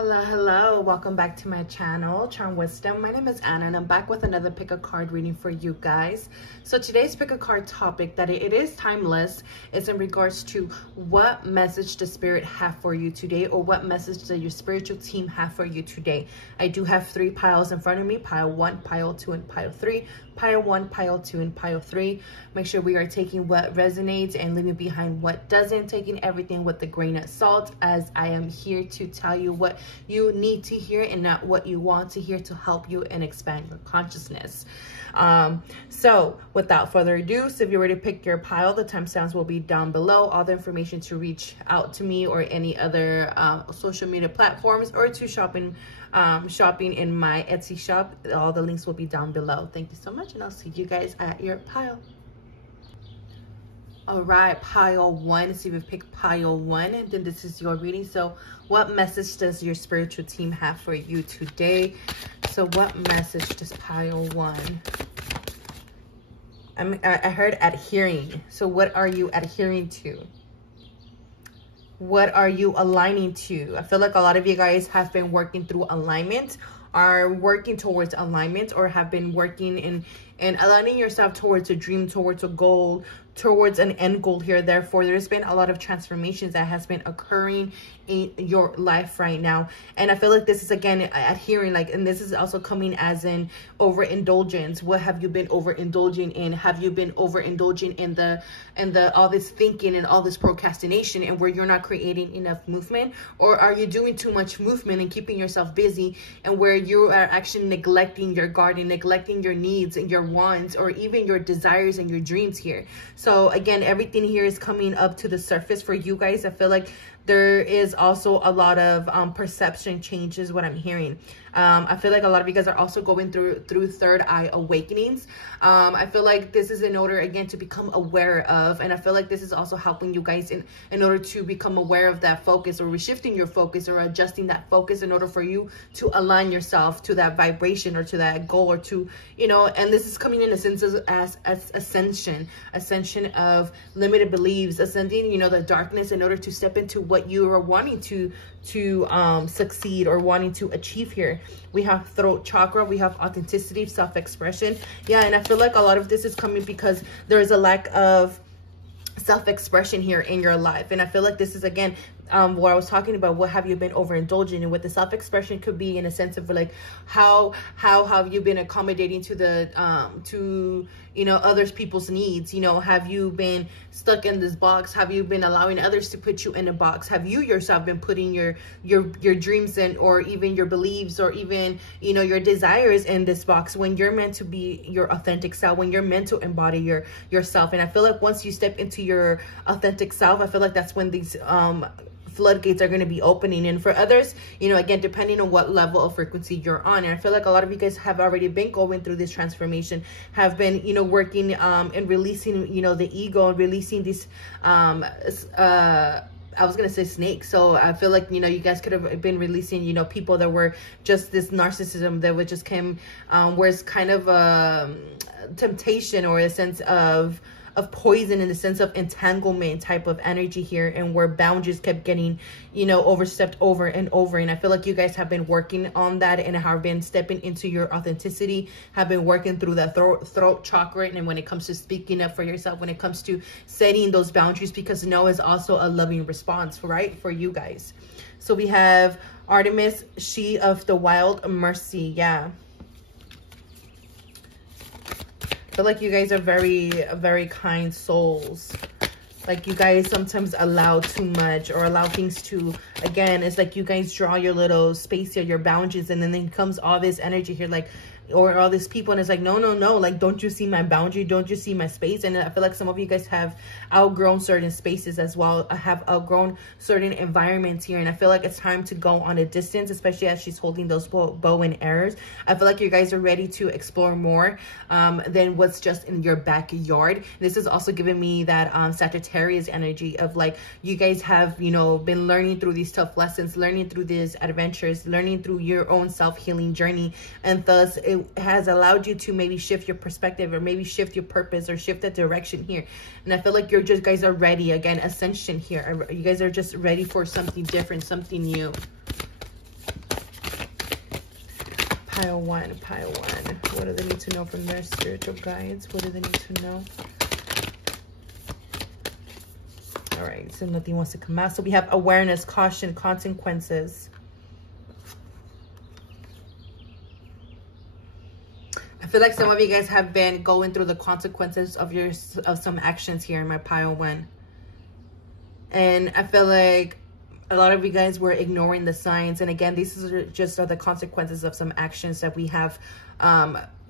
Hello, welcome back to my channel, Charm Wisdom. My name is Anna and I'm back with another pick a card reading for you guys. So today's pick a card topic, that it is timeless, is in regards to what message does Spirit have for you today, or what message does your spiritual team have for you today. I do have 3 piles in front of me: pile 1, pile 2, and pile 3. Pile 1, pile 2, and pile 3. Make sure we are taking what resonates and leaving behind what doesn't, taking everything with a grain of salt, as I am here to tell you what you need to hear and not what you want to hear to help you and expand your consciousness. So without further ado, so if you're ready to pick your pile, the timestamps will be down below. All the information to reach out to me or any other social media platforms, or to shopping in my Etsy shop, all the links will be down below. Thank you so much, and I'll see you guys at your pile. All right, pile 1. So if you pick pile 1, and then this is your reading. So what message does your spiritual team have for you today? So what message does pile 1? I heard adhering. So what are you adhering to? What are you aligning to? I feel like a lot of you guys have been working through alignment, are working towards alignment, or have been working in aligning yourself towards a dream, towards a goal, towards an end goal here. Therefore, there's been a lot of transformations that has been occurring in your life right now. And I feel like this is, again, adhering, like, and this is also coming as in overindulgence. What have you been overindulging in? Have you been overindulging in the all this thinking and all this procrastination, and where you're not creating enough movement? Or are you doing too much movement and keeping yourself busy, and where you are actually neglecting your garden, neglecting your needs and your wants, or even your desires and your dreams here? So again, everything here is coming up to the surface for you guys. I feel like there is also a lot of perception changes, what I'm hearing. I feel like a lot of you guys are also going through third eye awakenings. I feel like this is in order, again, to become aware of, and I feel like this is also helping you guys in order to become aware of that focus, or reshifting your focus, or adjusting that focus in order for you to align yourself to that vibration, or to that goal, or to, you know, and this is coming in a sense as ascension of limited beliefs, ascending, you know, the darkness, in order to step into what you are wanting to succeed or wanting to achieve here. We have throat chakra, we have authenticity, self-expression. Yeah, and I feel like a lot of this is coming because there is a lack of self-expression here in your life. And I feel like this is, again, what I was talking about, what have you been overindulging in? With the self-expression could be in a sense of like, how have you been accommodating to the to, you know, others people's needs? You know, have you been stuck in this box? Have you been allowing others to put you in a box? Have you yourself been putting your dreams in, or even your beliefs, or even, you know, your desires in this box, when you're meant to be your authentic self, when you're meant to embody yourself? And I feel like once you step into your authentic self, I feel like that's when these floodgates are going to be opening. And for others, you know, again, depending on what level of frequency you're on. And I feel like a lot of you guys have already been going through this transformation, have been, you know, working and releasing, you know, the ego, and releasing these I was going to say snakes. So I feel like, you know, you guys could have been releasing, you know, people that were just this narcissism that would just came, where it's kind of a temptation, or a sense of poison, in the sense of entanglement type of energy here, and where boundaries kept getting, you know, overstepped over and over. And I feel like you guys have been working on that, and have been stepping into your authenticity, have been working through that throat chakra. And when it comes to speaking up for yourself, when it comes to setting those boundaries, because no is also a loving response, right, for you guys. So we have Artemis, she of the wild mercy. Yeah, I feel like you guys are very kind souls. Like, you guys sometimes allow too much, or allow things to, again, it's like you guys draw your little space here, your boundaries, and then comes all this energy here, like, or all these people, and it's like, no, like, don't you see my boundary? Don't you see my space? And I feel like some of you guys have outgrown certain spaces as well. I have outgrown certain environments here, and I feel like it's time to go on a distance, especially as she's holding those bow and arrows. I feel like you guys are ready to explore more than what's just in your backyard. This is also giving me that Sagittarius energy of, like, you guys have, you know, been learning through these tough lessons, learning through these adventures, learning through your own self-healing journey, and thus it has allowed you to maybe shift your perspective, or maybe shift your purpose, or shift the direction here. And I feel like you're just, guys are ready, again, ascension here. You guys are just ready for something different, something new. Pile one. What do they need to know from their spiritual guides? What do they need to know? All right, so nothing wants to come out. So we have awareness, caution, consequences. I feel like some of you guys have been going through the consequences of some actions here in my pile one. And I feel like a lot of you guys were ignoring the signs. And again, these are just the consequences of some actions that we have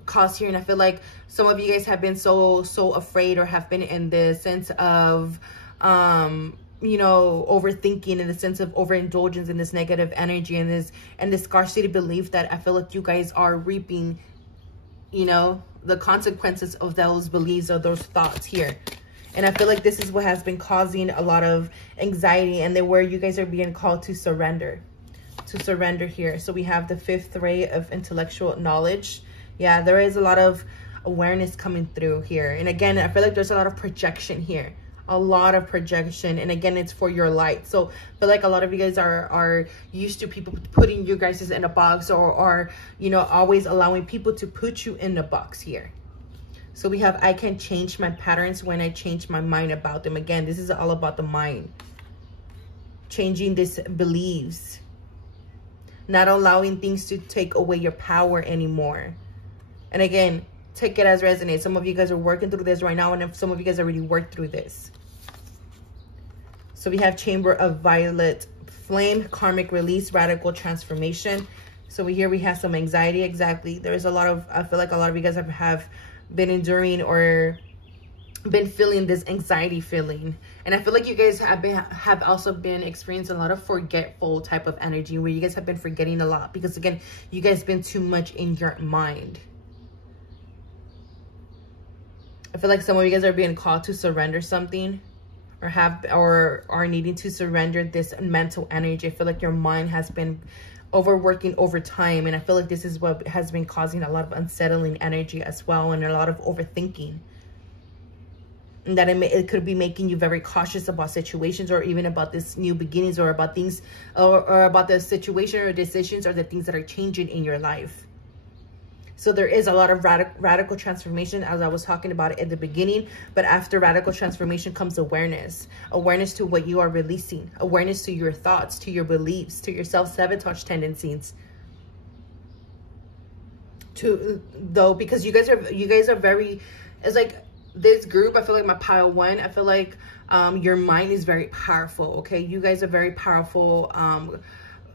caused here. And I feel like some of you guys have been so afraid, or have been in the sense of you know, overthinking, in the sense of overindulgence in this negative energy and this scarcity belief, that I feel like you guys are reaping, you know, the consequences of those beliefs or those thoughts here. And I feel like this is what has been causing a lot of anxiety, and then where you guys are being called to surrender here. So we have the 5th ray of intellectual knowledge. Yeah, there is a lot of awareness coming through here. And again, I feel like there's a lot of projection here. A lot of projection, and again, it's for your light. So I feel like a lot of you guys are used to people putting you guys in a box, or you know, always allowing people to put you in a box here. So we have, I can change my patterns when I change my mind about them. Again, this is all about the mind, changing these beliefs, not allowing things to take away your power anymore. And again, take it as resonates. Some of you guys are working through this right now, and some of you guys already worked through this. So we have Chamber of Violet Flame, karmic release, radical transformation. So we have some anxiety. Exactly. There's a lot of, I feel like a lot of you guys have been enduring or been feeling this anxiety feeling. And I feel like you guys have also been experiencing a lot of forgetful type of energy, where you guys have been forgetting a lot, because again, you guys been too much in your mind. I feel like some of you guys are being called to surrender something, or are needing to surrender this mental energy. I feel like your mind has been overworking over time, and I feel like this is what has been causing a lot of unsettling energy as well, and a lot of overthinking. And that it could be making you very cautious about situations, or even about this new beginnings, or about things, or about the situation or decisions, or the things that are changing in your life. So there is a lot of radical transformation, as I was talking about it at the beginning. But after radical transformation comes awareness. Awareness to what you are releasing. Awareness to your thoughts, to your beliefs, to your self-sabotage tendencies. Because you guys are very, it's like this group, I feel like my pile one, I feel like your mind is very powerful, okay? You guys are very powerful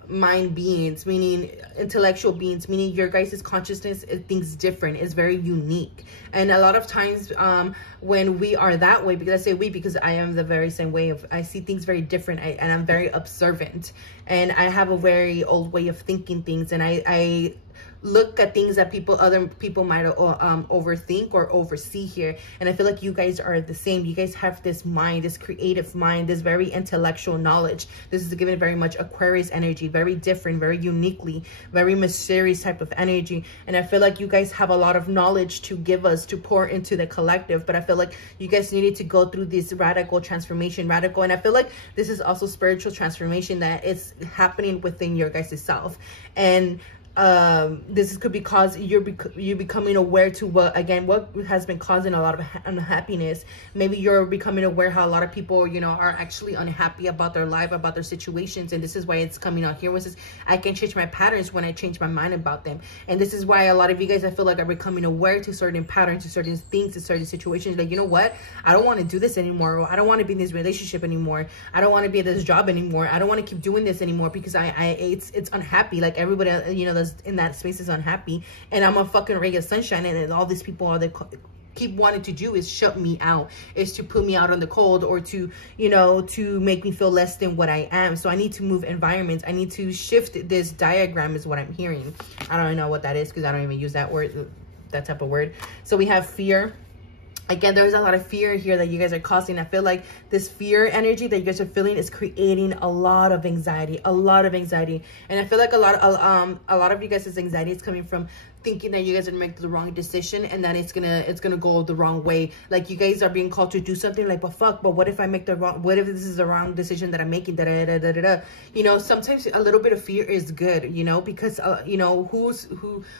mind beings, meaning intellectual beings, meaning your guys' consciousness thinks different, is very unique. And a lot of times when we are that way, because I say we because I am the very same way of, I see things very different, and I'm very observant, and I have a very old way of thinking things, and I look at things that other people might overthink or oversee here. And I feel like you guys are the same. You guys have this mind, this creative mind, this very intellectual knowledge. This is given very much Aquarius energy, very different, very uniquely, very mysterious type of energy. And I feel like you guys have a lot of knowledge to give us, to pour into the collective. But I feel like you guys needed to go through this radical transformation, and I feel like this is also spiritual transformation that is happening within your guys' self. And this could be cause you're becoming aware to what has been causing a lot of unhappiness. Maybe you're becoming aware how a lot of people, you know, are actually unhappy about their life, about their situations. And this is why it's coming out here, which is I can change my patterns when I change my mind about them. And this is why a lot of you guys, I feel like, are becoming aware to certain patterns, to certain things, to certain situations. Like, you know what, I don't want to do this anymore, or I don't want to be in this relationship anymore, I don't want to be at this job anymore, I don't want to keep doing this anymore, because it's unhappy. Like, everybody, you know, in that space is unhappy, and I'm a fucking ray of sunshine, and all these people are keep wanting to do is shut me out, is to put me out on the cold, or to, you know, to make me feel less than what I am. So I need to move environments. I need to shift this diagram, is what I'm hearing. I don't know what that is, because I don't even use that word, that type of word. So we have fear. Again, there's a lot of fear here that you guys are causing. I feel like this fear energy that you guys are feeling is creating a lot of anxiety, And I feel like a lot of you guys' anxiety is coming from thinking that you guys are gonna make the wrong decision, and that it's gonna go the wrong way. Like you guys are being called to do something, like, but what if I make the wrong, what if this is the wrong decision that I'm making, you know. Sometimes a little bit of fear is good, you know, because you know,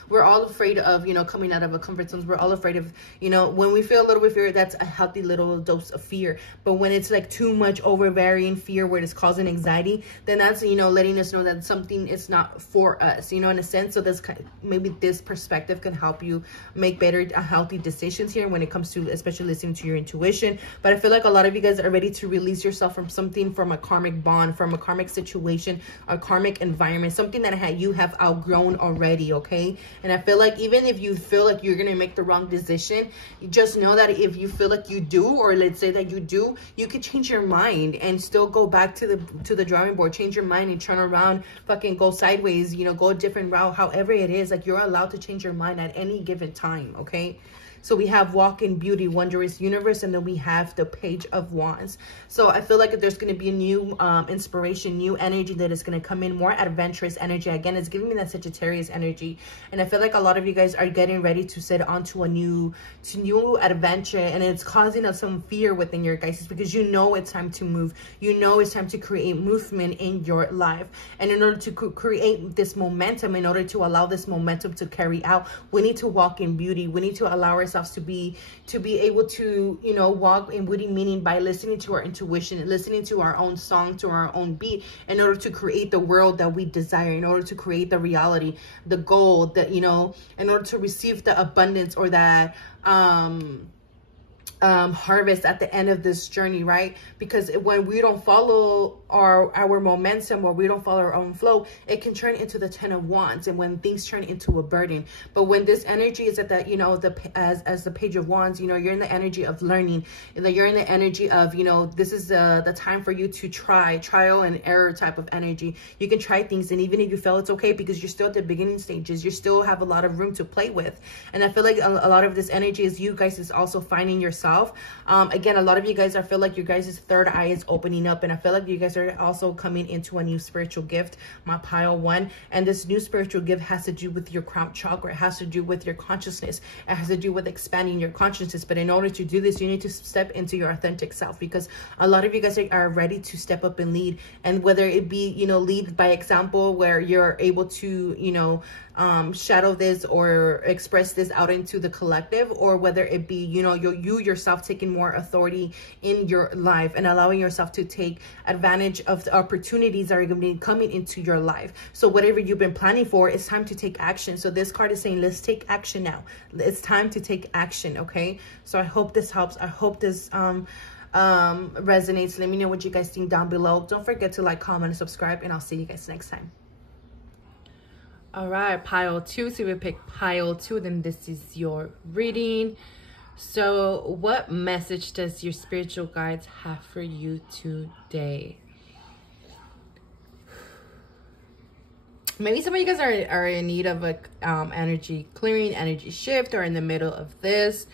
we're all afraid of, you know, coming out of a comfort zone. We're all afraid of, you know, when we feel a little bit of fear, that's a healthy little dose of fear. But when it's like too much overbearing fear where it's causing anxiety, then that's, you know, letting us know that something is not for us, you know, in a sense. So that's maybe this perspective can help you make better, healthy decisions here when it comes to especially listening to your intuition. But I feel like a lot of you guys are ready to release yourself from something, from a karmic bond, from a karmic situation, a karmic environment, something that you have outgrown already, okay? And I feel like even if you feel like you're gonna make the wrong decision, you just know that if you feel like you do, or let's say that you do, you could change your mind and still go back to the drawing board, change your mind and turn around, fucking go sideways, you know, go a different route. However it is, like, you're allowed to change your mind at any given time, okay? So we have Walk in Beauty, Wondrous Universe, and then we have the Page of Wands. So I feel like there's going to be a new inspiration, new energy that is going to come in, more adventurous energy. Again, it's giving me that Sagittarius energy. And I feel like a lot of you guys are getting ready to set onto a new adventure, and it's causing some fear within your guys, because you know it's time to move. You know it's time to create movement in your life. And in order to create this momentum, in order to allow this momentum to carry out, we need to walk in beauty. We need to allow ourselves to be able to, you know, walk in witty meaning by listening to our intuition, listening to our own song, to our own beat, in order to create the world that we desire, in order to create the reality, the goal, that, you know, in order to receive the abundance or that harvest at the end of this journey, right? Because when we don't follow our momentum, or we don't follow our own flow, it can turn into the 10 of Wands, and when things turn into a burden. But when this energy is at that, you know, as the Page of Wands, you know, you're in the energy of learning, and you're in the energy of, you know, this is the time for you to trial and error type of energy. You can try things, and even if you fail, it's okay, because you're still at the beginning stages. You still have a lot of room to play with. And I feel like a lot of this energy is you guys is also finding yourself. Again, a lot of you guys, I feel like your guys' third eye is opening up, and I feel like you guys are also coming into a new spiritual gift, my pile one. And this new spiritual gift has to do with your crown chakra. It has to do with your consciousness. It has to do with expanding your consciousness. But in order to do this, you need to step into your authentic self, because a lot of you guys are ready to step up and lead. And whether it be, you know, lead by example, where you're able to, you know, shadow this or express this out into the collective, or whether it be, you know, you yourself taking more authority in your life and allowing yourself to take advantage of the opportunities that are going to be coming into your life. So whatever you've been planning for, it's time to take action. So this card is saying, let's take action now. It's time to take action. Okay, so I hope this helps. I hope this resonates. Let me know what you guys think down below. Don't forget to like, comment, and subscribe, and I'll see you guys next time. All right, pile two. So we pick pile two, then this is your reading. So what message does your spiritual guides have for you today? Maybe some of you guys are in need of a energy clearing, energy shift, or in the middle of this.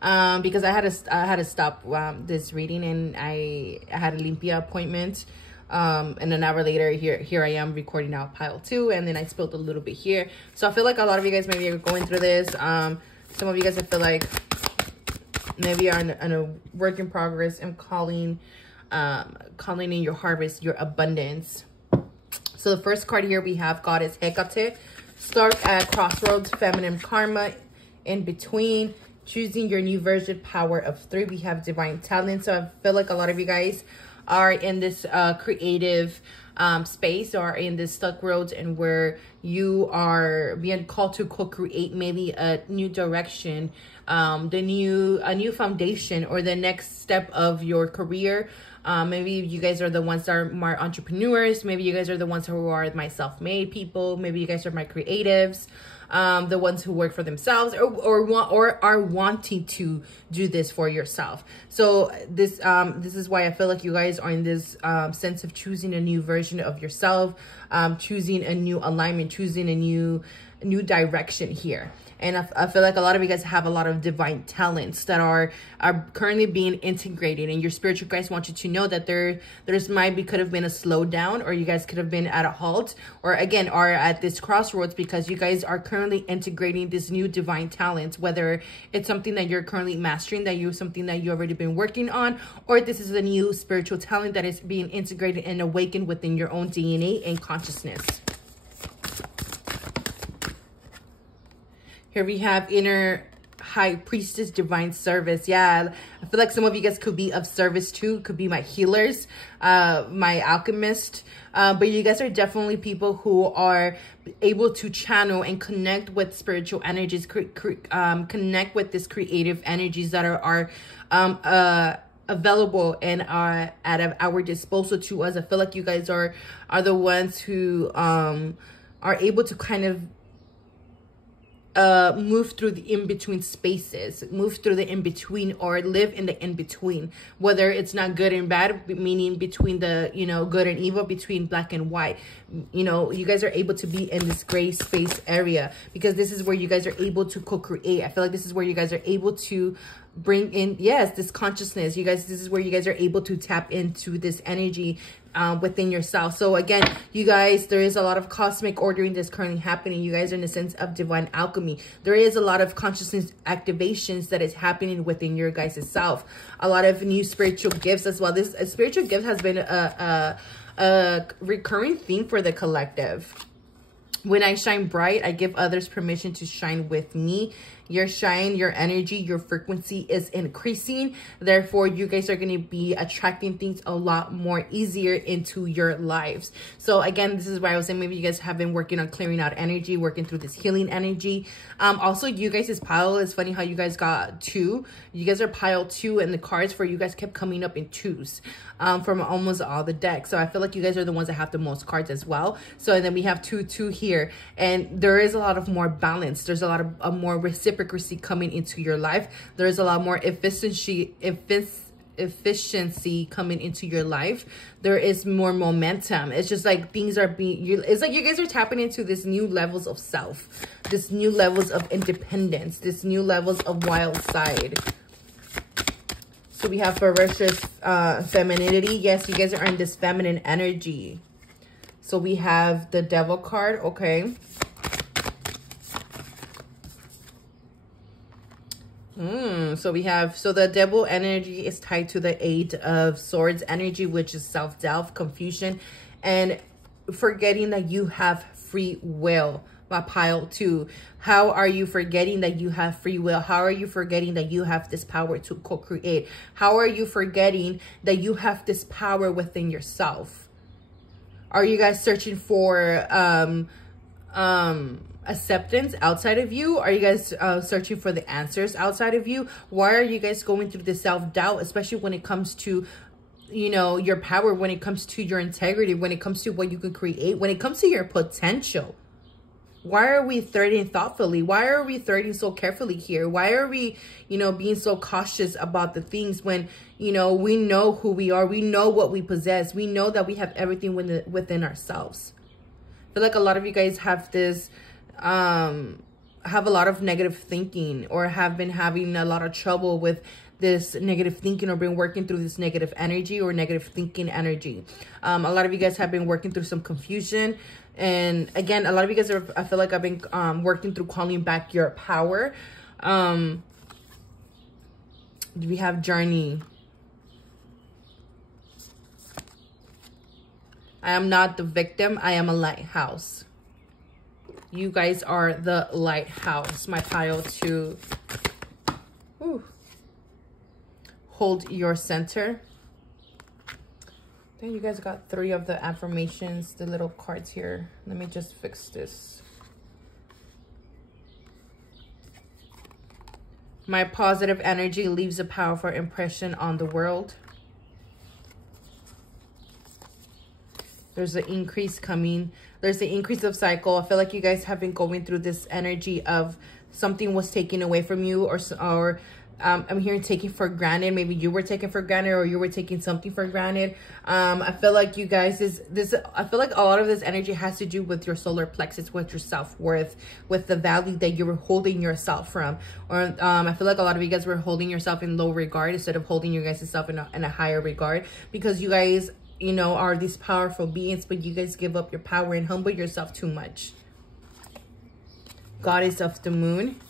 Because I had to stop this reading, and I had a limpia appointment. And an hour later, here I am recording out pile two, and then I spilled a little bit here. So I feel like a lot of you guys maybe are going through this. Some of you guys, I feel like maybe are in a work in progress and calling in your harvest, your abundance. So the first card here we have Goddess Hecate, Stark at Crossroads, Feminine Karma, in between, choosing your new version, Power of 3. We have Divine Talent. So I feel like a lot of you guys are in this creative space, or in this stuck roads, and where you are being called to co-create maybe a new direction, a new foundation, or the next step of your career. Maybe you guys are the ones that are more entrepreneurs. Maybe you guys are the ones who are my self-made people. Maybe you guys are my creatives. The ones who work for themselves, or are wanting to do this for yourself. So this is why I feel like you guys are in this sense of choosing a new version of yourself, choosing a new alignment, choosing a new new direction here. And I feel like a lot of you guys have a lot of divine talents that are currently being integrated. And your spiritual guides want you to know that could have been a slowdown, or you guys could have been at a halt, or again, are at this crossroads, because you guys are currently integrating this new divine talents, whether it's something that you're currently mastering, something that you've already been working on, or this is a new spiritual talent that is being integrated and awakened within your own DNA and consciousness. Here we have inner high priestess, divine service. Yeah, I feel like some of you guys could be of service too. Could be my healers, my alchemist. But you guys are definitely people who are able to channel and connect with spiritual energies, connect with this creative energies that are available and are at our disposal to us. I feel like you guys are the ones who are able to kind of move through the in-between spaces, move through the in-between, or live in the in-between, whether it's not good and bad, meaning between the, you know, good and evil, between black and white. You know, you guys are able to be in this gray space area, because this is where you guys are able to co-create. I feel like this is where you guys are able to bring in, yes, this consciousness. You guys, this is where you guys are able to tap into this energy within yourself. So again, you guys, there is a lot of cosmic ordering that's currently happening. You guys are in a sense of divine alchemy. There is a lot of consciousness activations that is happening within your guys' self. A lot of new spiritual gifts as well. This spiritual gift has been a recurring theme for the collective. When I shine bright, I give others permission to shine with me. Your shine, your energy, your frequency is increasing. Therefore, you guys are going to be attracting things a lot more easier into your lives. So again, this is why I was saying maybe you guys have been working on clearing out energy, working through this healing energy. Also, you guys' pile, is funny how you guys got 2. You guys are pile 2, and the cards for you guys kept coming up in 2s from almost all the decks. So I feel like you guys are the ones that have the most cards as well. So and then we have 2 here, and there is a lot of more balance. There's a lot of more reciprocity coming into your life. There's a lot more efficiency coming into your life. There is more momentum. It's just like things are it's like you guys are tapping into this new levels of self, this new levels of independence, this new levels of wild side. So we have ferocious femininity. Yes, you guys are in this feminine energy. So we have the Devil card. Okay. So we have, so the Devil energy is tied to the 8 of Swords energy, which is self-doubt, confusion, and forgetting that you have free will. My pile 2. How are you forgetting that you have free will? How are you forgetting that you have this power to co-create? How are you forgetting that you have this power within yourself? Are you guys searching for acceptance outside of you? Are you guys searching for the answers outside of you? Why are you guys going through the self-doubt, especially when it comes to, you know, your power, when it comes to your integrity, when it comes to what you can create, when it comes to your potential? Why are we threading thoughtfully? Why are we threading so carefully here? Why are we, you know, being so cautious about the things when, you know, we know who we are, we know what we possess, we know that we have everything within ourselves? I feel like a lot of you guys have this have a lot of negative thinking, or have been having a lot of trouble with this negative thinking, or been working through this negative energy or negative thinking energy. A lot of you guys have been working through some confusion. And again, a lot of you guys are, I feel like I've been working through calling back your power. We have Journey. I am not the victim. I am a lighthouse. You guys are the lighthouse. My pile 2. Ooh. Hold your center. Then you guys got 3 of the affirmations, the little cards here. Let me just fix this. My positive energy leaves a powerful impression on the world. There's an increase coming. There's the increase of cycle. I feel like you guys have been going through this energy of something was taken away from you, or I'm hearing taking for granted. Maybe you were taking for granted, or you were taking something for granted. I feel like you guys, I feel like a lot of this energy has to do with your solar plexus, with your self-worth, with the value that you were holding yourself from. Or I feel like a lot of you guys were holding yourself in low regard instead of holding your guys' self in a higher regard, because you guys, you know, are these powerful beings, but you guys give up your power and humble yourself too much. Goddess of the moon.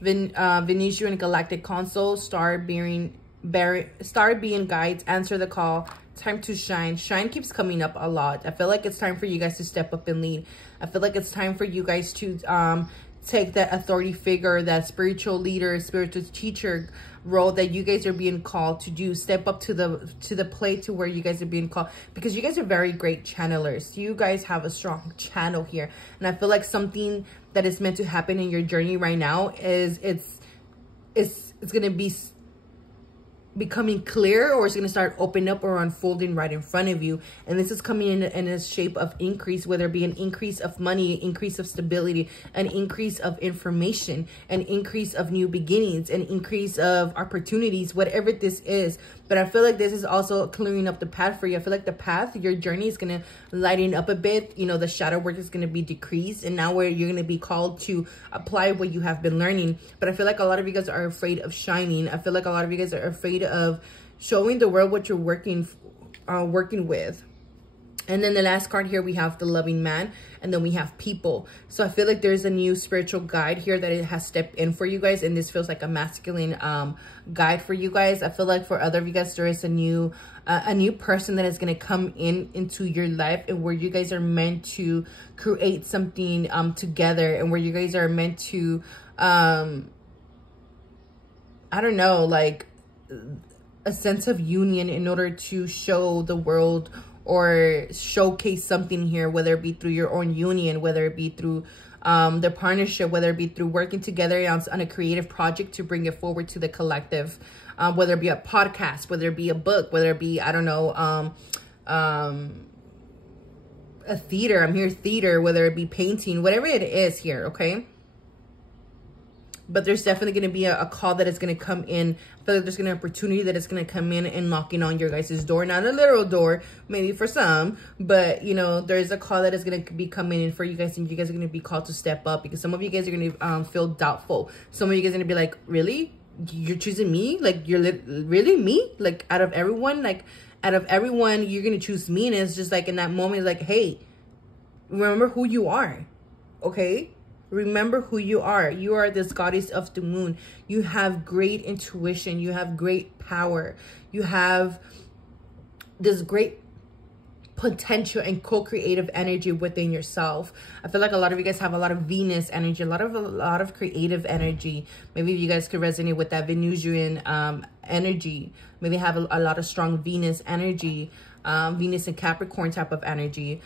Venusian galactic console, star being guides, answer the call, time to shine. Shine keeps coming up a lot. I feel like it's time for you guys to step up and lead. I feel like it's time for you guys to take that authority figure, that spiritual leader, spiritual teacher role that you guys are being called to do. Step up to the plate to where you guys are being called, because you guys are very great channelers. You guys have a strong channel here, and I feel like something that is meant to happen in your journey right now is it's gonna be becoming clear, or it's going to start opening up or unfolding right in front of you. And this is coming in a shape of increase, whether it be an increase of money, increase of stability, an increase of information, an increase of new beginnings, an increase of opportunities, whatever this is. But I feel like this is also clearing up the path for you. I feel like the path, your journey is going to lighten up a bit. You know, the shadow work is going to be decreased, and now where you're going to be called to apply what you have been learning. But I feel like a lot of you guys are afraid of shining. I feel like a lot of you guys are afraid of showing the world what you're working with. And then the last card here, we have the loving man, and then we have people. So I feel like there's a new spiritual guide here that it has stepped in for you guys, and this feels like a masculine guide for you guys. I feel like for other of you guys, there is a new person that is going to come into your life, and where you guys are meant to create something together, and where you guys are meant to I don't know, like a sense of union in order to show the world or showcase something here, whether it be through your own union, whether it be through the partnership, whether it be through working together on a creative project to bring it forward to the collective, whether it be a podcast, whether it be a book, whether it be, I don't know, a theater. I'm here, theater, whether it be painting, whatever it is here, okay? But there's definitely going to be a call that is going to come in. I feel like there's going to be an opportunity that is going to come in and knocking on your guys' door. Not a literal door, maybe for some. But, you know, there's a call that is going to be coming in for you guys. And you guys are going to be called to step up. Because some of you guys are going to feel doubtful. Some of you guys are going to be like, really? You're choosing me? Like, you're really me? Like, out of everyone? Like, out of everyone, you're going to choose me? And it's just like in that moment, it's like, hey, remember who you are. Okay? Remember who you are. You are this goddess of the moon. You have great intuition. You have great power. You have this great potential and co-creative energy within yourself. I feel like a lot of you guys have a lot of Venus energy, a lot of creative energy. Maybe you guys could resonate with that Venusian energy. Maybe have a lot of strong Venus energy, Venus and Capricorn type of energy.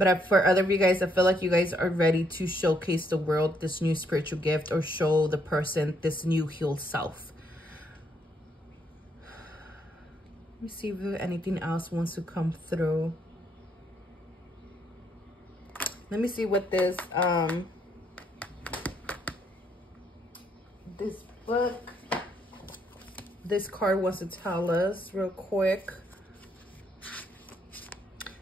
But for other of you guys, I feel like you guys are ready to showcase the world this new spiritual gift, or show the person this new healed self. Let me see if anything else wants to come through. Let me see what this this card wants to tell us real quick.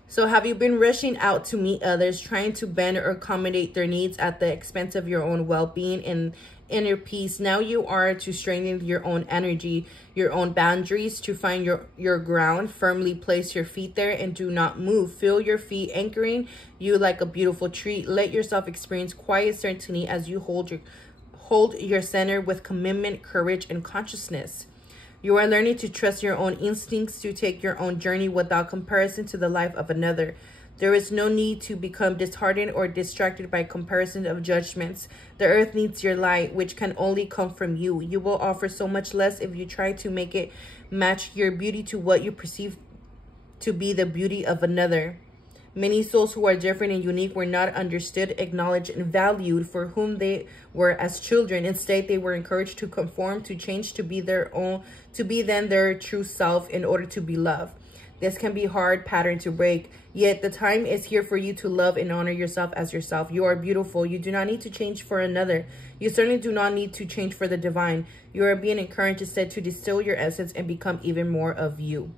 So have you been rushing out to meet others, trying to bend or accommodate their needs at the expense of your own well-being and inner peace? Now you are to strengthen your own energy, your own boundaries, to find your ground, firmly place your feet there and do not move. Feel your feet anchoring you like a beautiful tree. Let yourself experience quiet certainty as you hold your center with commitment, courage, and consciousness. You are learning to trust your own instincts, to take your own journey without comparison to the life of another. There is no need to become disheartened or distracted by comparison of judgments. The earth needs your light, which can only come from you. You will offer so much less if you try to make it match your beauty to what you perceive to be the beauty of another. Many souls who are different and unique were not understood, acknowledged, and valued for whom they were as children. Instead, they were encouraged to conform, to change, to be their own, to be then their true self in order to be loved. This can be a hard pattern to break. Yet the time is here for you to love and honor yourself as yourself. You are beautiful. You do not need to change for another. You certainly do not need to change for the divine. You are being encouraged instead to distill your essence and become even more of you.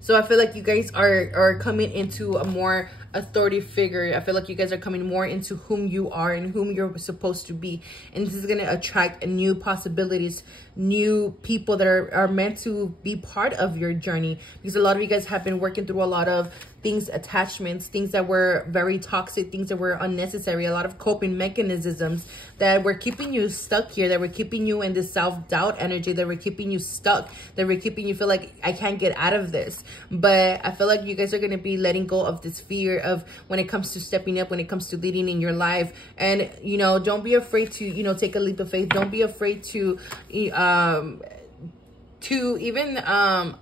So I feel like you guys are coming into a more authority figure. I feel like you guys are coming more into whom you are and whom you're supposed to be. And this is going to attract new possibilities, new people that are meant to be part of your journey. Because a lot of you guys have been working through a lot of things, attachments, things that were very toxic, things that were unnecessary, a lot of coping mechanisms that were keeping you stuck here, that were keeping you in this self-doubt energy, that were keeping you stuck, that were keeping you feel like, I can't get out of this. But I feel like you guys are going to be letting go of this fear of when it comes to stepping up, when it comes to leading in your life. And, you know, don't be afraid to, you know, take a leap of faith. Don't be afraid to even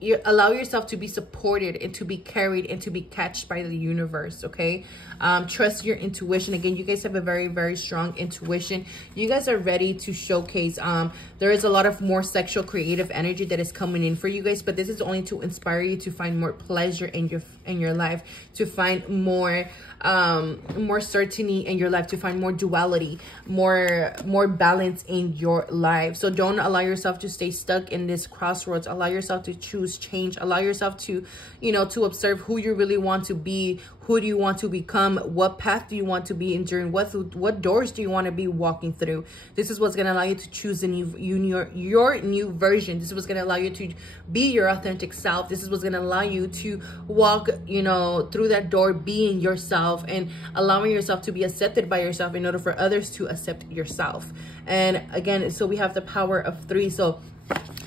you allow yourself to be supported and to be carried and to be catched by the universe. Okay, trust your intuition. Again, you guys have a very, very strong intuition. You guys are ready to showcase. There is a lot of more sexual creative energy that is coming in for you guys, but this is only to inspire you to find more pleasure in your life, to find more certainty in your life, to find more duality, more balance in your life. So don't allow yourself to stay stuck in this crossroads. Allow yourself to choose change. Allow yourself to, you know, to observe who you really want to be. Who do you want to become? What path do you want to be enduring? What doors do you want to be walking through? This is what's going to allow you to choose your new version. This is what's going to allow you to be your authentic self. This is what's going to allow you to walk, you know, through that door being yourself and allowing yourself to be accepted by yourself in order for others to accept yourself. And again, so we have the power of 3. So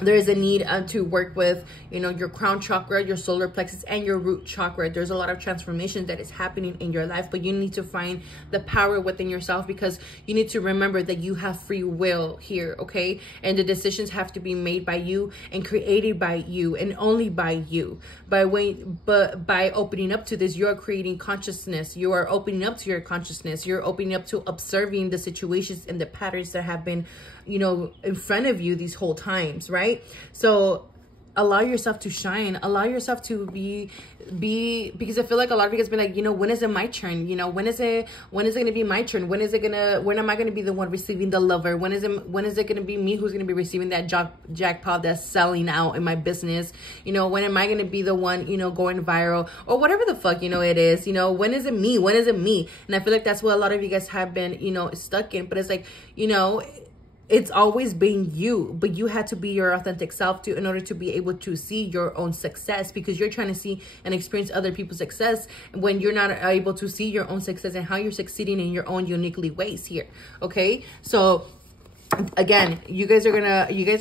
there is a need to work with, you know, your crown chakra, your solar plexus, and your root chakra. There's a lot of transformation that is happening in your life, but you need to find the power within yourself, because you need to remember that you have free will here, okay? And the decisions have to be made by you and created by you and only by you. But by opening up to this, you are creating consciousness. You are opening up to your consciousness. You're opening up to observing the situations and the patterns that have been, you know, in front of you these whole times, right? So allow yourself to shine. Allow yourself to be because I feel like a lot of you guys been like, you know, when is it my turn? You know, when is it going to be my turn? When am I going to be the one receiving the lover? When is it going to be me who's going to be receiving that jackpot that's selling out in my business? You know, when am I going to be the one, you know, going viral or whatever the fuck, you know, it is, you know, when is it me? When is it me? And I feel like that's what a lot of you guys have been, you know, stuck in. But it's like, you know, it's always been you, but you had to be your authentic self in order to be able to see your own success, because you're trying to see and experience other people's success when you're not able to see your own success and how you're succeeding in your own uniquely ways here. Okay, so again, you guys are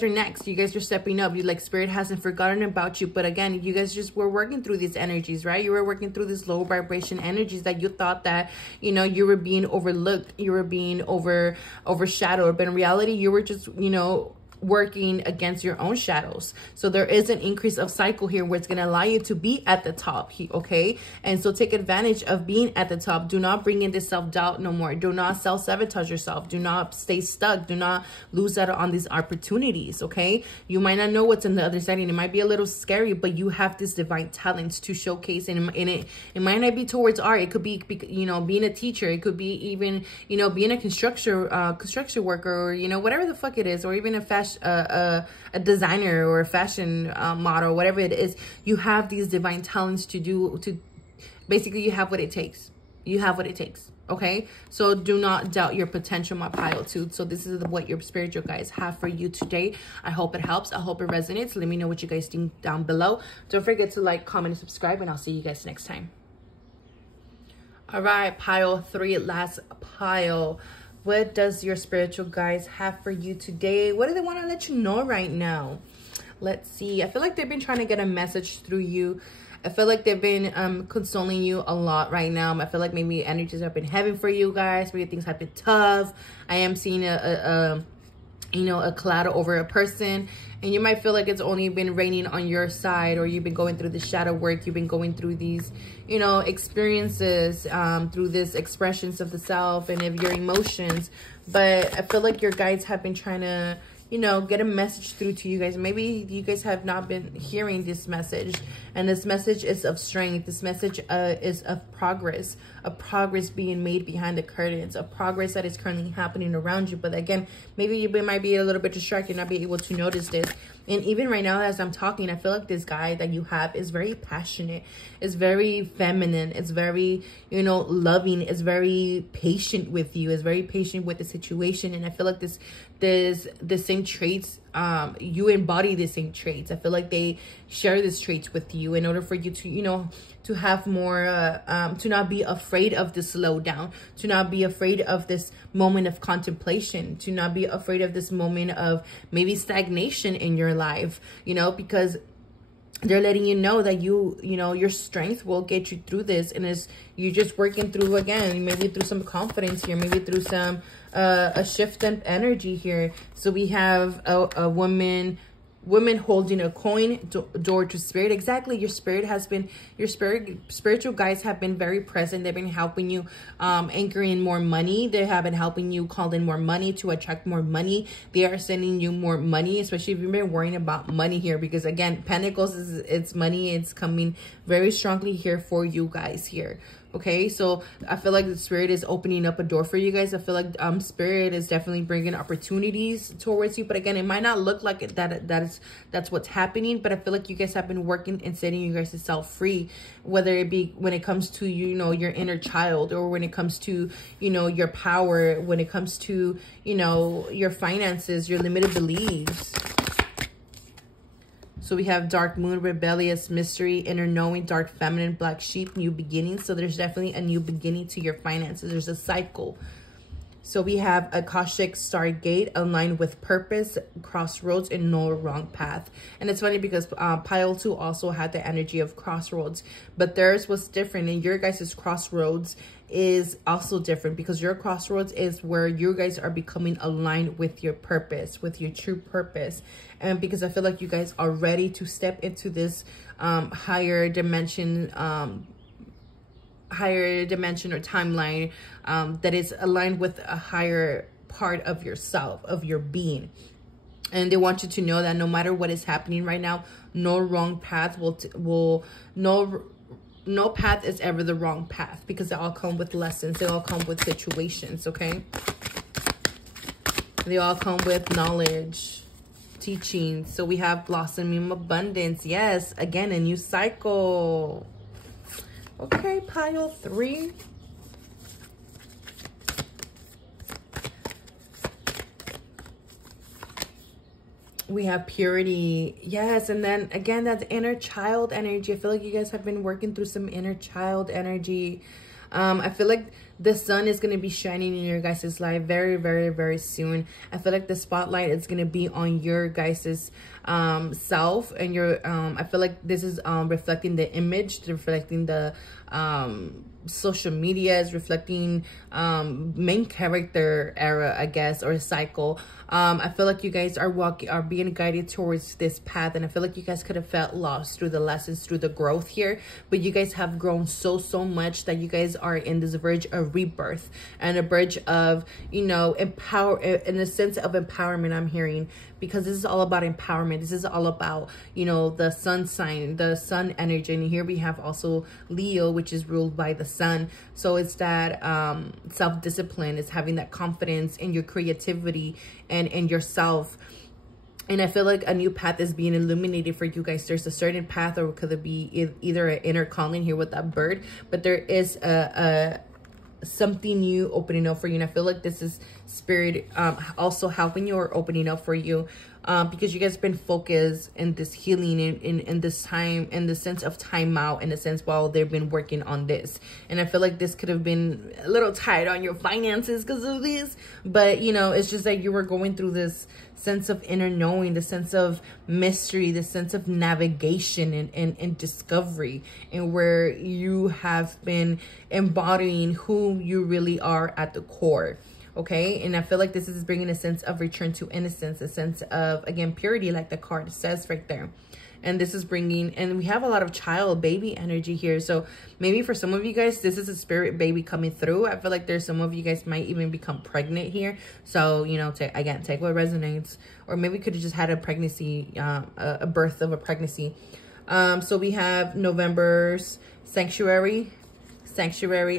next. You guys are stepping up. You like, spirit hasn't forgotten about you. But again, you guys just were working through these energies, right? You were working through these low vibration energies that you thought that, you know, you were being overlooked, you were being overshadowed, but in reality you were just, you know, working against your own shadows. So there is an increase of cycle here where it's going to allow you to be at the top, okay? And so take advantage of being at the top. Do not bring in this self-doubt no more. Do not self-sabotage yourself. Do not stay stuck. Do not lose out on these opportunities, okay? You might not know what's on the other side, and it might be a little scary, but you have this divine talent to showcase. And it might not be towards art. It could be, you know, being a teacher. It could be even, you know, being a construction worker, or, you know, whatever the fuck it is, or even a designer or a fashion model, whatever it is. You have these divine talents to basically, you have what it takes. You have what it takes. Okay, so do not doubt your potential, my pile too. So this is what your spiritual guides have for you today. I hope it helps. I hope it resonates. Let me know what you guys think down below. Don't forget to like, comment, and subscribe, and I'll see you guys next time. All right, pile 3, last pile. What does your spiritual guides have for you today? What do they want to let you know right now? Let's see. I feel like they've been trying to get a message through you. I feel like they've been consoling you a lot right now. I feel like maybe energies have been heavy for you guys. Maybe things have been tough. I am seeing you know, a cloud over a person, and you might feel like it's only been raining on your side, or you've been going through the shadow work. You've been going through these, you know, experiences, through this expressions of the self and of your emotions. But I feel like your guides have been trying to, you know, get a message through to you guys. Maybe you guys have not been hearing this message, and this message is of strength. This message is of progress being made behind the curtains, a progress that is currently happening around you. But again, maybe you might be a little bit distracted, not be able to notice this. And even right now, as I'm talking, I feel like this guy that you have is very passionate, is very feminine, is very, you know, loving, is very patient with you, is very patient with the situation. And I feel like the same traits, you embody the same traits. I feel like they share these traits with you in order for you to, you know, to have more, to not be afraid of the slowdown, to not be afraid of this moment of contemplation, to not be afraid of this moment of maybe stagnation in your life, you know, because they're letting you know that you know, your strength will get you through this. And as you're just working through, again, maybe through some confidence here, maybe through some, a shift in energy here. So we have a woman holding a coin, door to spirit. Exactly. Your spirit has been, spiritual guides have been very present. They've been helping you anchor in more money. They have been helping you call in more money to attract more money. They are sending you more money, especially if you've been worrying about money here, because again, Pentacles is, it's money. It's coming very strongly here for you guys here. Okay, so I feel like the spirit is opening up a door for you guys. I feel like spirit is definitely bringing opportunities towards you. But again, it might not look like it, that's what's happening. But I feel like you guys have been working and setting you guys self free, whether it be when it comes to, you know, your inner child, or when it comes to, you know, your power, when it comes to, you know, your finances, your limited beliefs. So we have dark moon, rebellious, mystery, inner knowing, dark feminine, black sheep, new beginnings. So there's definitely a new beginning to your finances. There's a cycle. So we have Akashic Stargate, aligned with purpose, crossroads, and no wrong path. And it's funny because Pile 2 also had the energy of crossroads, but theirs was different. And your guys' crossroads is also different, because your crossroads is where you guys are becoming aligned with your purpose, with your true purpose. And because I feel like you guys are ready to step into this higher dimension or timeline that is aligned with a higher part of yourself, of your being. And they want you to know that no matter what is happening right now, no wrong path no path is ever the wrong path, because they all come with lessons. They all come with situations, okay? They all come with knowledge, teaching. So we have blossoming abundance. Yes, again, a new cycle. Okay, pile 3. We have purity. Yes, and then again, that's inner child energy. I feel like you guys have been working through some inner child energy. I feel like the sun is going to be shining in your guys' life very, very, very soon. I feel like the spotlight is going to be on your guys' self, and your I feel like this is reflecting the image, reflecting the social media, is reflecting main character era, I guess, or cycle. I feel like you guys are being guided towards this path, and I feel like you guys could have felt lost through the lessons, through the growth here, but you guys have grown so much that you guys are in this verge of rebirth, and a verge of, you know, in the sense of empowerment. I'm hearing, because this is all about empowerment. This is all about, you know, the sun sign, the sun energy. And here we have also Leo, which is ruled by the sun. So it's that self-discipline. It's having that confidence in your creativity and in yourself. And I feel like a new path is being illuminated for you guys. There's a certain path, or could it be either an inner calling here with that bird, but there is something new opening up for you. And I feel like this is spirit also helping you or opening up for you, because you guys have been focused in this healing in this time, in the sense of time out, in the sense while they've been working on this. And I feel like this could have been a little tight on your finances because of this, but you know, it's just like you were going through this sense of inner knowing, the sense of mystery, the sense of navigation and discovery, and where you have been embodying who you really are at the core. Okay, and I feel like this is bringing a sense of return to innocence, a sense of, again, purity, like the card says right there. And this is bringing, and we have a lot of child baby energy here. So maybe for some of you guys, this is a spirit baby coming through. I feel like there's some of you guys might even become pregnant here. So, you know, again, take what resonates. Or maybe could have just had a pregnancy, a birth of a pregnancy. So we have November's sanctuary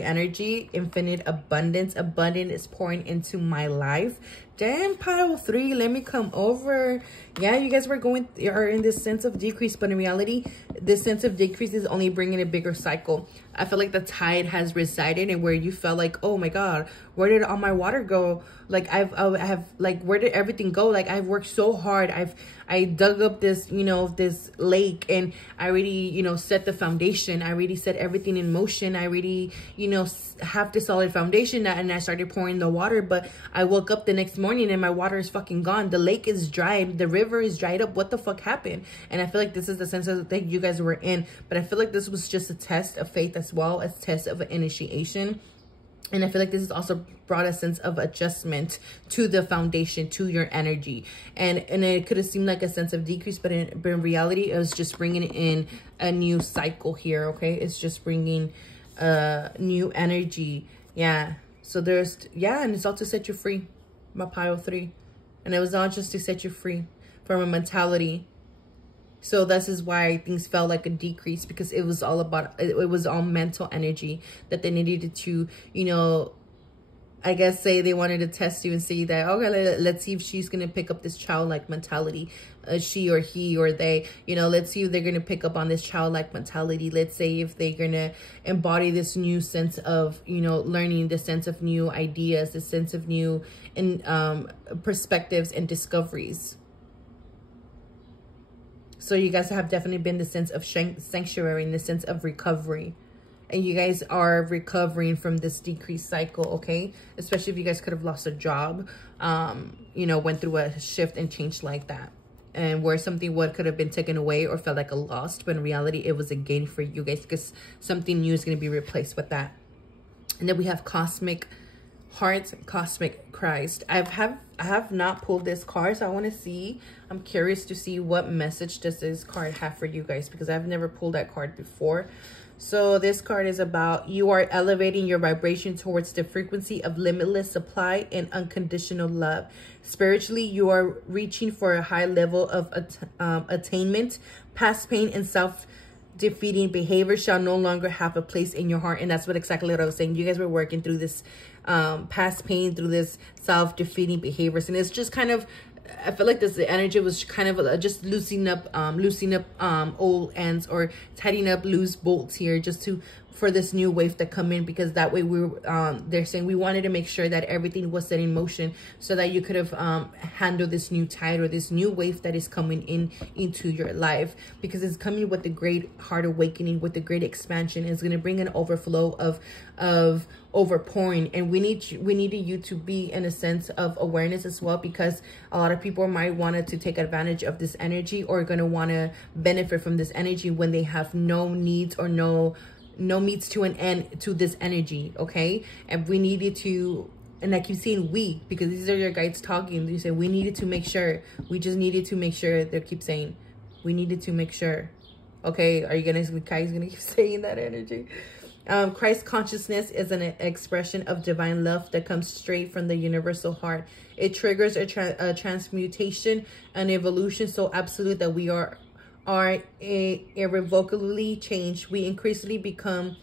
energy, infinite abundance. Abundance is pouring into my life. Damn, pile 3, let me come over. Yeah, you guys are in this sense of decrease, but in reality, this sense of decrease is only bringing a bigger cycle. I feel like the tide has resided, and where you felt like, oh my God, where did all my water go? Like I have like, where did everything go? Like I've worked so hard. I dug up this, you know, this lake, and I already, you know, set the foundation. I already set everything in motion. I already, you know, have the solid foundation, and I started pouring the water, but I woke up the next morning and my water is fucking gone. The lake is dried. The river is dried up. What the fuck happened? And I feel like this is the sense of that you guys were in, but I feel like this was just a test of faith as well as test of initiation. And I feel like this has also brought a sense of adjustment to the foundation, to your energy. And it could have seemed like a sense of decrease, but in reality, it was just bringing in a new cycle here, okay? It's just bringing new energy. Yeah. So there's, yeah, and it's all to set you free, my pile 3. And it was all just to set you free from a mentality. So this is why things felt like a decrease, because it was all about, it was all mental energy that they needed to, you know, I guess say they wanted to test you and see that, okay, let's see if she's going to pick up this childlike mentality, she or he or they, you know, let's see if they're going to pick up on this childlike mentality. Let's say if they're going to embody this new sense of, you know, learning, the sense of new ideas, the sense of new perspectives and discoveries. So you guys have definitely been the sense of sanctuary and the sense of recovery. And you guys are recovering from this decreased cycle, okay? Especially if you guys could have lost a job, you know, went through a shift and change like that. And where something could have been taken away or felt like a loss, but in reality, it was a gain for you guys, because something new is going to be replaced with that. And then we have cosmic hearts, cosmic Christ. I have not pulled this card, so I want to see. I'm curious to see what message does this card have for you guys, because I've never pulled that card before. So this card is about you are elevating your vibration towards the frequency of limitless supply and unconditional love. Spiritually, you are reaching for a high level of attainment. Past pain and self-defeating behavior shall no longer have a place in your heart. And that's exactly what I was saying. You guys were working through this past pain, through this self-defeating behaviors, and it's just kind of, I feel like the energy was kind of just loosening up old ends, or tidying up loose bolts here, just for this new wave to come in, because that way they're saying we wanted to make sure that everything was set in motion so that you could have handled this new tide or this new wave that is coming into your life, because it's coming with the great heart awakening, with the great expansion. It's going to bring an overflow of overpouring, and we needed you to be in a sense of awareness as well, because a lot of people might want to take advantage of this energy, or going to want to benefit from this energy when they have no needs or no means to an end to this energy, okay? And we needed to, and I keep saying we, because these are your guides talking. You say we needed to make sure, we just needed to make sure. They keep saying we needed to make sure. Okay, are you guys gonna keep saying that energy? Christ consciousness is an expression of divine love that comes straight from the universal heart. It triggers a transmutation, an evolution so absolute that we are irrevocably changed. We increasingly become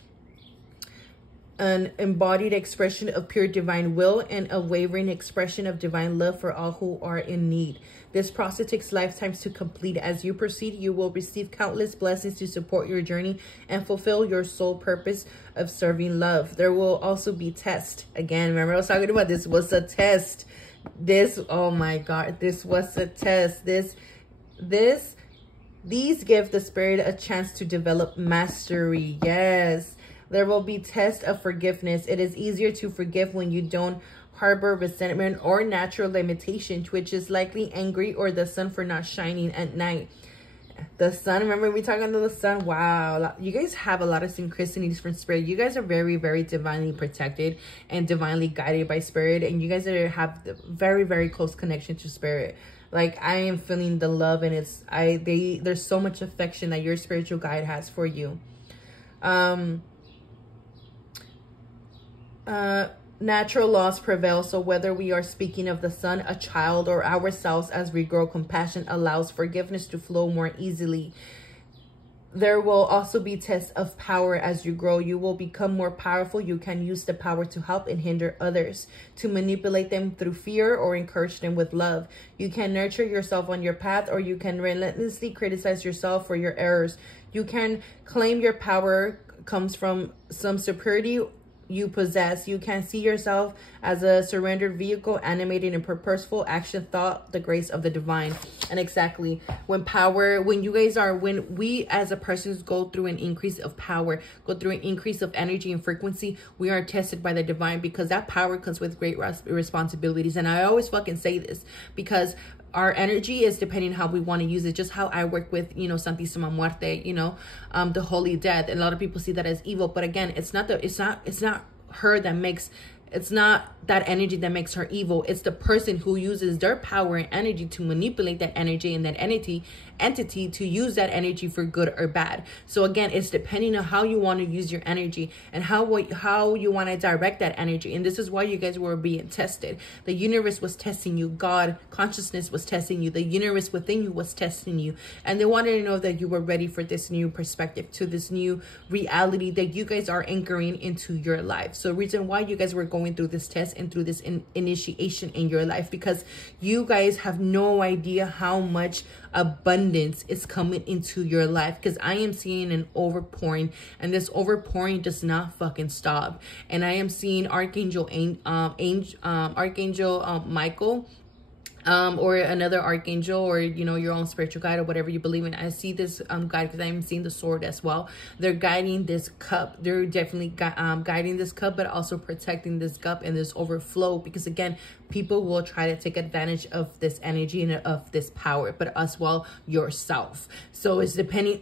an embodied expression of pure divine will and a wavering expression of divine love for all who are in need. This process takes lifetimes to complete. As you proceed, you will receive countless blessings to support your journey and fulfill your sole purpose of serving love. There will also be tests. Again, remember I was talking about this was a test. Oh my God, this was a test. These give the spirit a chance to develop mastery. Yes. There will be tests of forgiveness. It is easier to forgive when you don't harbor resentment or natural limitation, which is likely angry or the sun for not shining at night. The sun, remember we talking about the sun? Wow. You guys have a lot of synchronicities from spirit. You guys are very, very divinely protected and divinely guided by spirit. And you guys have very, very close connection to spirit. Like, I am feeling the love, and there's so much affection that your spiritual guide has for you. Natural laws prevail. So whether we are speaking of the son, a child, or ourselves as we grow, compassion allows forgiveness to flow more easily. There will also be tests of power as you grow. You will become more powerful. You can use the power to help and hinder others, to manipulate them through fear or encourage them with love. You can nurture yourself on your path, or you can relentlessly criticize yourself for your errors. You can claim your power comes from some superiority you possess. You can see yourself as a surrendered vehicle, animated in purposeful action, thought, the grace of the divine. And exactly, when we as a person go through an increase of power, go through an increase of energy and frequency, we are tested by the divine, because that power comes with great responsibilities. And I always fucking say this, because our energy is depending how we want to use it. Just how I work with, Santísima Muerte, the Holy Death. And a lot of people see that as evil, but again, it's not her that makes, it's not that energy that makes her evil. It's the person who uses their power and energy to manipulate that energy and that entity to use that energy for good or bad. So again, it's depending on how you want to use your energy and how you want to direct that energy. And this is why you guys were being tested. The universe was testing you. God, consciousness was testing you. The universe within you was testing you. And they wanted to know that you were ready for this new perspective, to this new reality that you guys are anchoring into your life. So the reason why you guys were going through this test and through this initiation in your life, because you guys have no idea how much abundance is coming into your life, because I am seeing an overpouring, and this overpouring does not fucking stop. And I am seeing Archangel Michael, or another archangel, or your own spiritual guide, or whatever you believe in. I see this guide because I'm seeing the sword as well. They're guiding this cup. They're definitely guiding this cup, but also protecting this cup and this overflow, because again, people will try to take advantage of this energy and of this power, but as well yourself. So it's depending.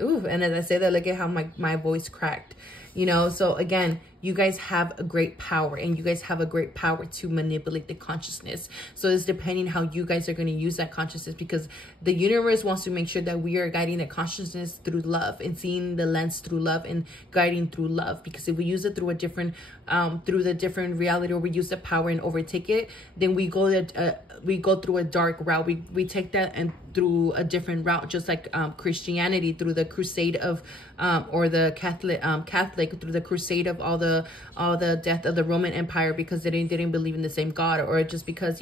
Ooh, and as I say that, look at how my voice cracked. So again, you guys have a great power, and you guys have a great power to manipulate the consciousness. So it's depending how you guys are going to use that consciousness, because the universe wants to make sure that we are guiding the consciousness through love and seeing the lens through love and guiding through love. Because if we use it through a different, through the different reality, or we use the power and overtake it, then we go through a dark route. We take that and through a different route, just like Christianity through the crusade of, or the Catholic through the crusade of all the death of the Roman Empire, because they didn't believe in the same God, or just because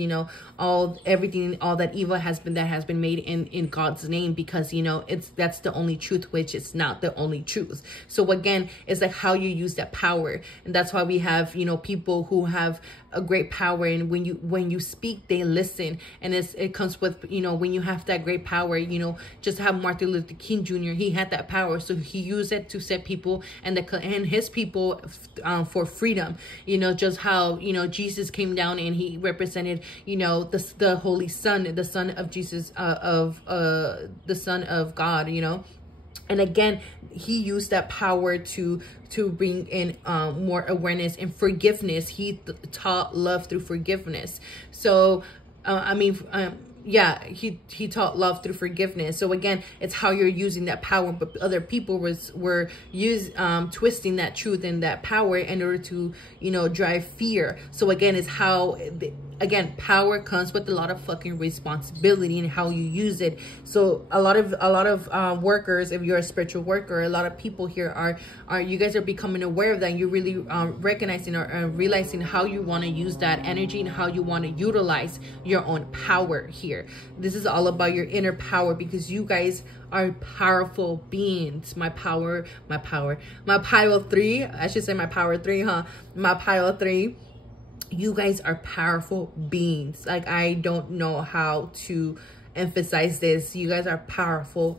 all that evil has been made in God's name, because that's the only truth, which is not the only truth. So again, it's like how you use that power. And that's why we have people who have a great power, and when you speak, they listen. And it comes with when you have that great power, just have Martin Luther King Jr., he had that power, so he used it to set people and his people for freedom. Just how Jesus came down and he represented the Holy Son, the Son of Jesus, the Son of God. And again, he used that power to bring in more awareness and forgiveness. He taught love through forgiveness. So yeah, he taught love through forgiveness. So again, it's how you're using that power. But other people were twisting that truth and that power in order to drive fear. So again, it's how again, power comes with a lot of fucking responsibility and how you use it. So a lot of workers, if you're a spiritual worker, a lot of people here are you guys are becoming aware of that. And you're really recognizing or realizing how you want to use that energy and how you want to utilize your own power here. This is all about your inner power, because you guys are powerful beings. My pile 3, I should say my power 3, my pile 3. You guys are powerful beings. Like, I don't know how to emphasize this. You guys are powerful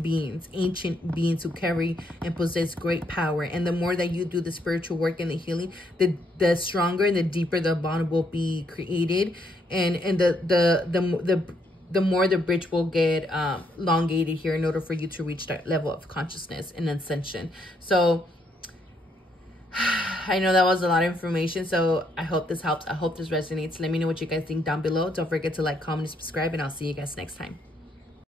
beings, ancient beings who carry and possess great power. And the more that you do the spiritual work and the healing, the stronger and the deeper the bond will be created, and the more the bridge will get elongated here in order for you to reach that level of consciousness and ascension. So I know that was a lot of information, so I hope this helps. I hope this resonates. Let me know what you guys think down below. Don't forget to like, comment, and subscribe, and I'll see you guys next time.